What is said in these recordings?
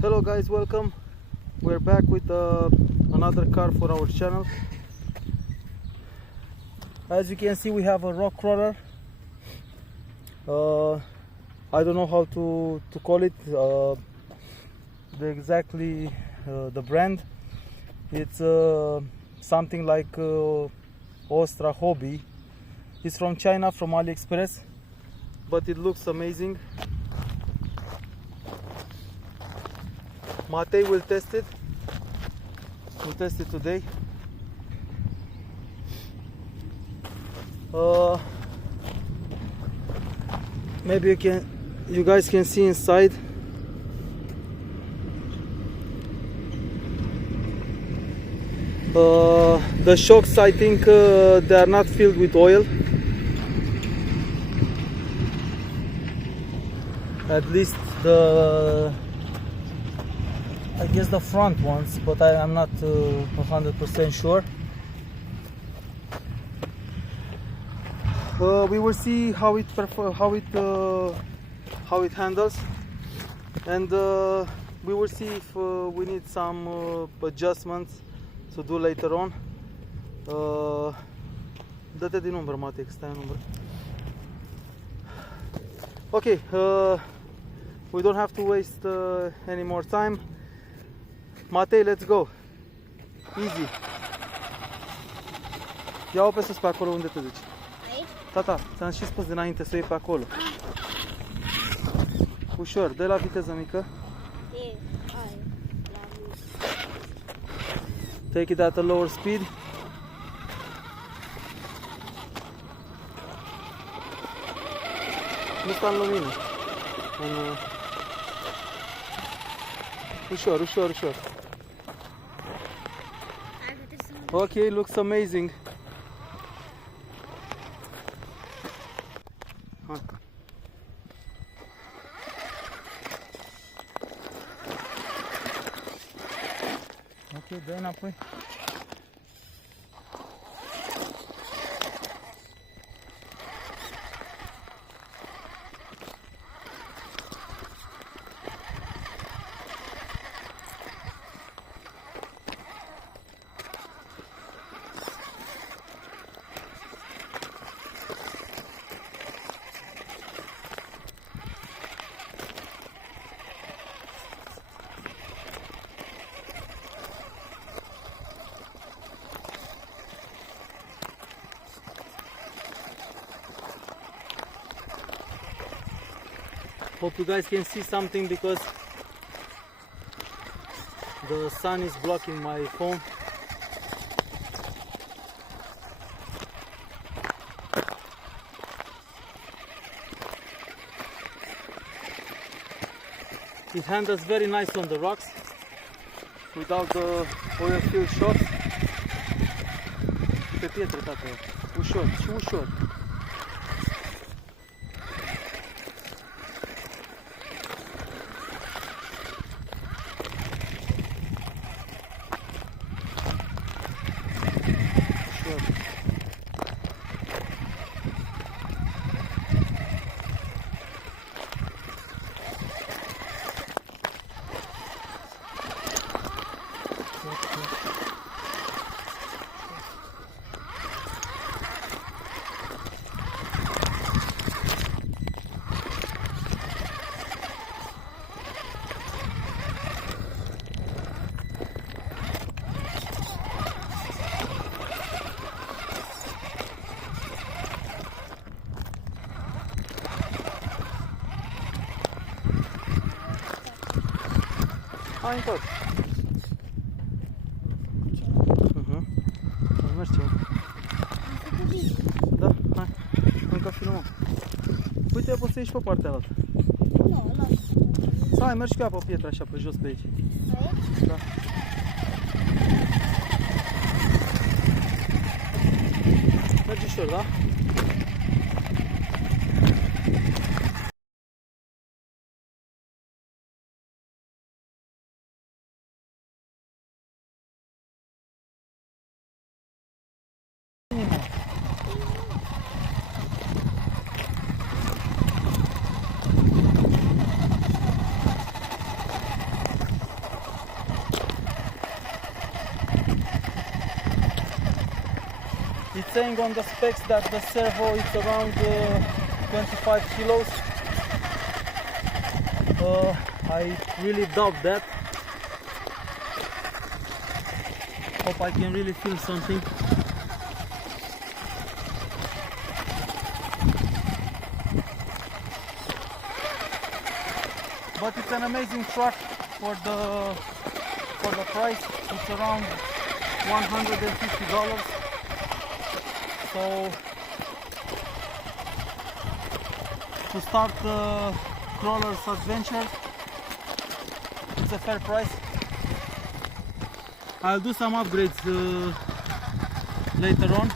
Hello guys, welcome. We're back with another car for our channel. As you can see, we have a rock crawler. I don't know how to call it, exactly the brand. It's something like AustarHobby. It's from China, from AliExpress, but it looks amazing. Matei will test it. We'll test it today. Maybe you guys can see inside. The shocks, I think they are not filled with oil. At least I guess the front ones, but I'm not 100% sure. We will see how it handles, and we will see if we need some adjustments to do later on. Dă-te din umbră, Matei, că stai în umbră. Okay, we don't have to waste any more time. Matei, let's go. Easy. Ia-o pe sus pe acolo unde te duci. Aici? Tata, ți-am și spus dinainte să iei pe acolo. Ușor, dă la viteză mică. Take it at a lower speed. Nu sta în lumină. Ușor, ușor, ușor. Okay, looks amazing. Hai. Ok, dă înapoi. Hope you guys can see something because the sun is blocking my phone. It handles very nice on the rocks without the oil filled shocks. Pe pietre, tată, ușor și ușor. Hai în tot. Merge. Da, hai. Încă filmăm. Uite, poți să ieși pe partea altă. Nu, nu. Hai, mergi cu ea pe pietre așa, pe jos pe aici. Aici? Da. Mergi ușor, da? saying on the specs that the servo is around 25 kilos. I really doubt that. Hope I can really feel something. But it's an amazing truck for the price. It's around $150. So to start the crawler's adventure, it's a fair price. I'll do some upgrades later on.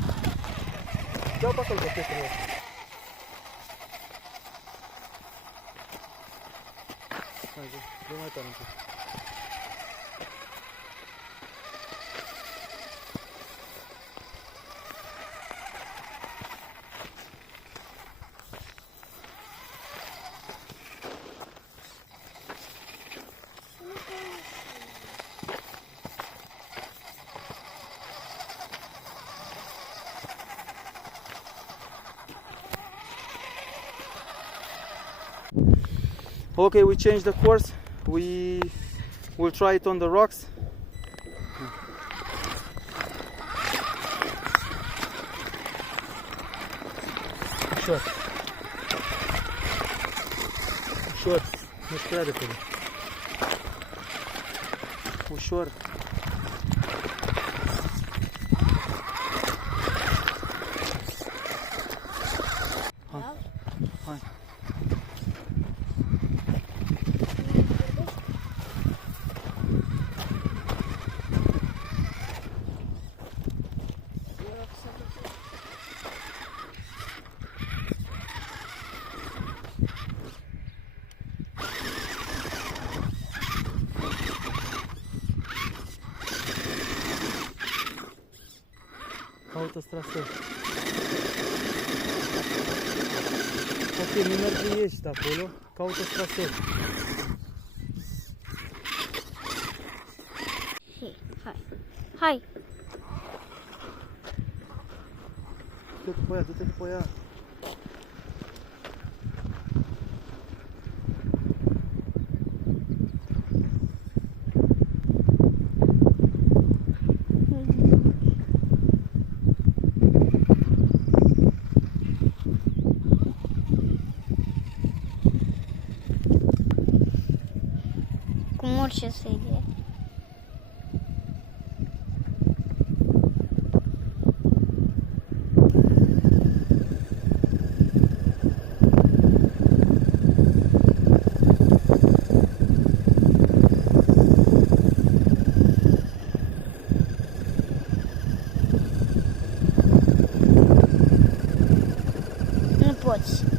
Okay, we changed the course. We will try it on the rocks. Ușor. Ușor. Nu prea repede. Ușor. Hai. Hai. Caută-ți traseu. Ok, nu mergi, ești acolo. Caută-ți traseu. Hai. Hai. Du-te după ea, du-te după ea. Cum orice sedie. Nu poți.